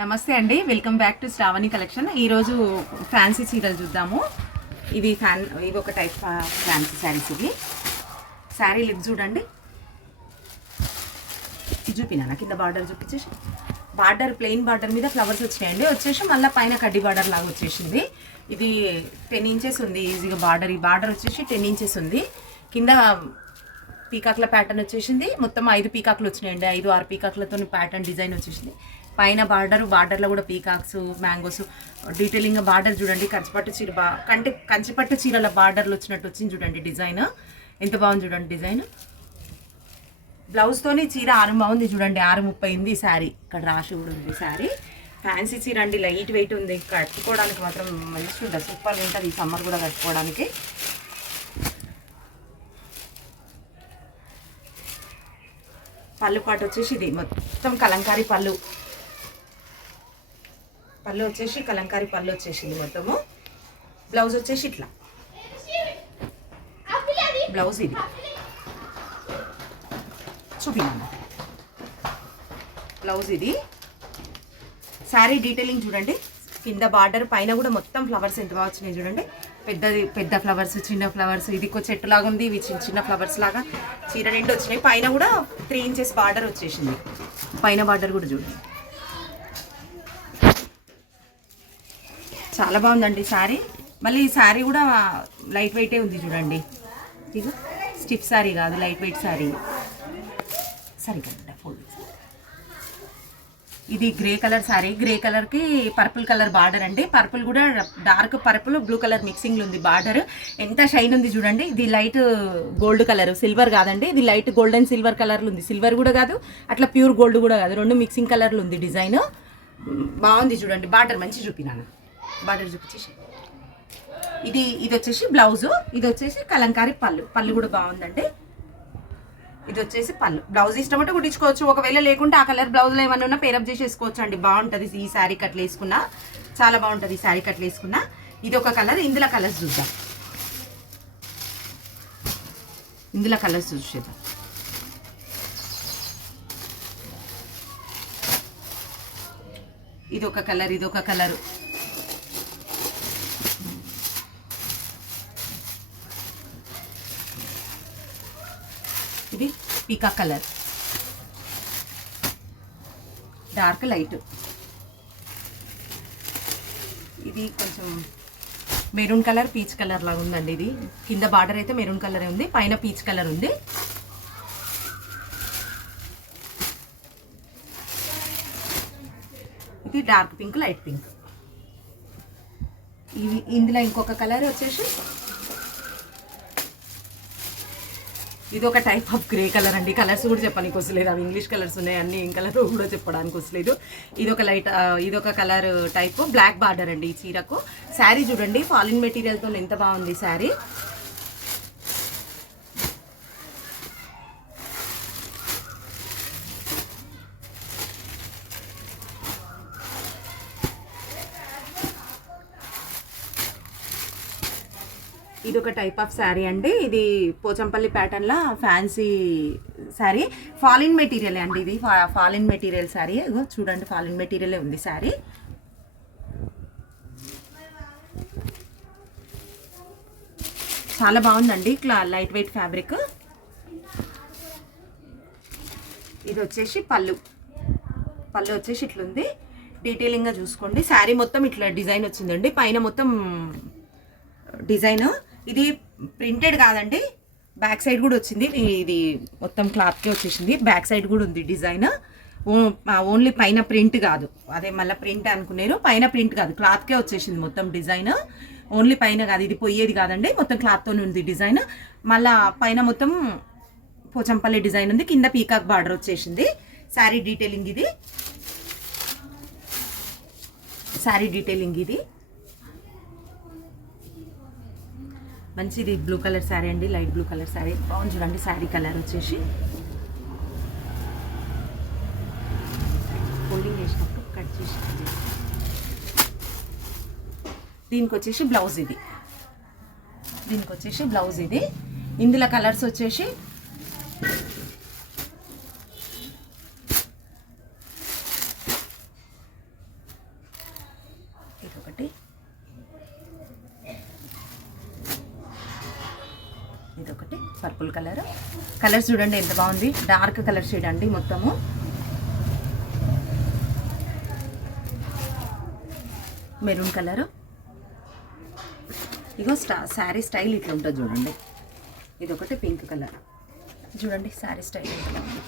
నమస్తే అండి, welcome back to Sravani collection. ఈరోజు ఫ్యాన్సీ చీరలు చూద్దాము. ఇవి ఒక టైప్ ఫ్యాన్సీ శారీస్. ఇవి శారీ లిప్ చూడండి. ఇది చూపినా కింద బార్డర్ చూపించేసి, బార్డర్ ప్లెయిన్ బార్డర్ మీద ఫ్లవర్స్ వచ్చాయండి. వచ్చేసి మళ్ళీ పైన కడ్డీ బార్డర్ లాగా వచ్చేసింది. ఇది 10 ఇంచెస్ ఉంది ఈజీగా బార్డర్. ఈ బార్డర్ వచ్చేసి 10 ఇంచెస్ ఉంది. కింద పీకాక్ల ప్యాటర్న్ వచ్చేసింది. మొత్తం 5 పీకాక్లు వచ్చినాయండి. 5-6 పీకాక్లతో ప్యాటర్న్ డిజైన్ వచ్చేసింది. పైన బార్డర్లో కూడా పీకాక్స్, మ్యాంగోస్ డీటెయిలింగ్. బార్డర్ చూడండి, కంచిపట్టు చీర కంచిపట్టు చీరల బార్డర్లు వచ్చినట్టు వచ్చింది చూడండి. డిజైన్ ఎంత బాగుంది చూడండి. డిజైన్ బ్లౌజ్తోని చీర 6 బాగుంది చూడండి. 6:30 ఉంది శారీ. ఇక్కడ రాసి కూడా ఉంది శారీ. ఫ్యాన్సీ చీర అండి, లైట్ వెయిట్ ఉంది. కట్టుకోవడానికి మాత్రం మంచిగా ఉంటుంది, సూపర్గా ఉంటుంది. ఈ సమ్మర్ కూడా కట్టుకోవడానికి. పళ్ళు పాటు వచ్చేసి ఇది మొత్తం కలంకారీ పళ్ళు వచ్చేసి కలంకారీ పళ్ళు వచ్చేసింది మొత్తము. బ్లౌజ్ వచ్చేసి ఇట్లా బ్లౌజ్ ఇది చూపినా. బ్లౌజ్ ఇది. శారీ డీటెయిలింగ్ చూడండి. కింద బార్డర్, పైన కూడా మొత్తం ఫ్లవర్స్ ఎంత బాగా వచ్చినాయి చూడండి. పెద్ద ఫ్లవర్స్, చిన్న ఫ్లవర్స్. ఇది చెట్టు లాగా ఉంది, ఇవి చిన్న ఫ్లవర్స్ లాగా చీర 2 వచ్చినాయి. పైన కూడా 3 ఇంచెస్ బార్డర్ వచ్చేసింది. పైన బార్డర్ కూడా చూడండి, చాలా బాగుందండి శారీ. మళ్ళీ ఈ శారీ కూడా లైట్ వెయిటే ఉంది చూడండి. ఇది స్టిఫ్ శారీ కాదు, లైట్ వెయిట్ శారీ. సరిగ్గా ఫోల్డ్. ఇది గ్రే కలర్ శారీ. గ్రే కలర్కి పర్పుల్ కలర్ బార్డర్ అండి. పర్పుల్ కూడా డార్క్ పర్పుల్, బ్లూ కలర్ మిక్సింగ్లో ఉంది బార్డర్. ఎంత షైన్ ఉంది చూడండి. ఇది లైట్ గోల్డ్ కలర్, సిల్వర్ కాదండి. ఇది లైట్ గోల్డ్ అండ్ సిల్వర్ కలర్లు ఉంది. సిల్వర్ కూడా కాదు, అట్లా ప్యూర్ గోల్డ్ కూడా కాదు, 2 మిక్సింగ్ కలర్లు ఉంది. డిజైన్ బాగుంది చూడండి. బార్డర్ మంచి చూపినాను. బార్డర్ చూపించేసి ఇది వచ్చేసి బ్లౌజు. ఇది వచ్చేసి కలంకారీ పళ్ళు కూడా బాగుందండి. ఇది వచ్చేసి పళ్ళు. బ్లౌజ్ ఇష్టమంటే కుట్టించుకోవచ్చు. ఒకవేళ లేకుంటే ఆ కలర్ బ్లౌజ్లో ఏమన్నా ఉన్నా పేరప్ చేసేసుకోవచ్చు అండి. బాగుంటుంది ఈ శారీ కట్లు వేసుకున్నా, చాలా బాగుంటుంది ఈ శారీ కట్లు వేసుకున్నా. ఇది ఒక కలర్. ఇందులో కలర్స్ చూద్దాం. ఇందులో కలర్స్ చూసేద్దాం. ఇది ఒక కలర్, ఇది ఒక కలరు. ఇది పీకాక్ కలర్, డార్క్ లైట్. ఇది కొంచెం మెరూన్ కలర్, పీచ్ కలర్ లాగా ఉందండి. ఇది కింద బార్డర్ అయితే మెరూన్ కలర్ ఉంది, పైన పీచ్ కలర్ ఉంది. ఇది డార్క్ పింక్, లైట్ పింక్. ఇందులో ఇంకొక కలర్ వచ్చేసి ఇది ఒక టైప్ ఆఫ్ గ్రే కలర్ అండి. కలర్స్ కూడా చెప్పడానికి వస్తలేదు, అవి ఇంగ్లీష్ కలర్స్ ఉన్నాయి. అన్ని ఏం కలర్ కూడా చెప్పడానికి వస్తలేదు. ఇది ఒక కలర్ టైప్ బ్లాక్ బార్డర్ అండి ఈ చీరకు. శారీ చూడండి, ఫాలిన్ మెటీరియల్తో ఎంత బాగుంది శారీ. ఇది ఒక టైప్ ఆఫ్ శారీ అండి. ఇది పోచంపల్లి ప్యాటర్న్లో ఫ్యాన్సీ శారీ. ఫాలిన్ మెటీరియల్ అండి. ఇది ఫాలిన్ మెటీరియల్ శారీ. ఇగో చూడండి, ఫాలిన్ మెటీరియలే ఉంది శారీ. చాలా బాగుందండి, లైట్ వెయిట్ ఫ్యాబ్రిక్. ఇది వచ్చేసి పళ్ళు వచ్చేసి ఇట్లుంది. డీటెయిలింగ్గా చూసుకోండి. శారీ మొత్తం ఇట్లా డిజైన్ వచ్చిందండి. పైన మొత్తం డిజైన్. ఇది ప్రింటెడ్ కాదండి, బ్యాక్ సైడ్ కూడా వచ్చింది. ఇది మొత్తం క్లాత్కే వచ్చేసింది. బ్యాక్ సైడ్ కూడా ఉంది డిజైన్. ఓన్లీ పైన ప్రింట్ కాదు, అదే మళ్ళీ ప్రింట్ అనుకున్నారు. పైన ప్రింట్ కాదు, క్లాత్కే వచ్చేసింది మొత్తం డిజైన్. ఓన్లీ పైన కాదు, ఇది పోయేది కాదండి, మొత్తం క్లాత్తోనే ఉంది డిజైన్. మళ్ళీ పైన మొత్తం పోచంపల్లి డిజైన్ ఉంది. కింద పీకాక్ బార్డర్ వచ్చేసింది. శారీ డీటెయిలింగ్ ఇది. శారీ డీటెయిలింగ్ ఇది. మంచిది బ్లూ కలర్ శారీ అండి, లైట్ బ్లూ కలర్ శారీ. బాగుంది చూడండి. శారీ కలర్ వచ్చేసి ఫోల్డింగ్ చేసినప్పుడు కట్ చేసి దీనికి వచ్చేసి బ్లౌజ్ ఇది. ఇందులో కలర్స్ వచ్చేసి పర్పుల్ కలర్స్ చూడండి ఎంత బాగుంది, డార్క్ కలర్ షేడ్ అండి మొత్తము. Maroon colour. ఇగో శారీ స్టైల్ ఇట్లా ఉంటుంది చూడండి. ఇది ఒకటి పింక్ కలర్ చూడండి, శారీ స్టైల్ ఇట్లా ఉంది.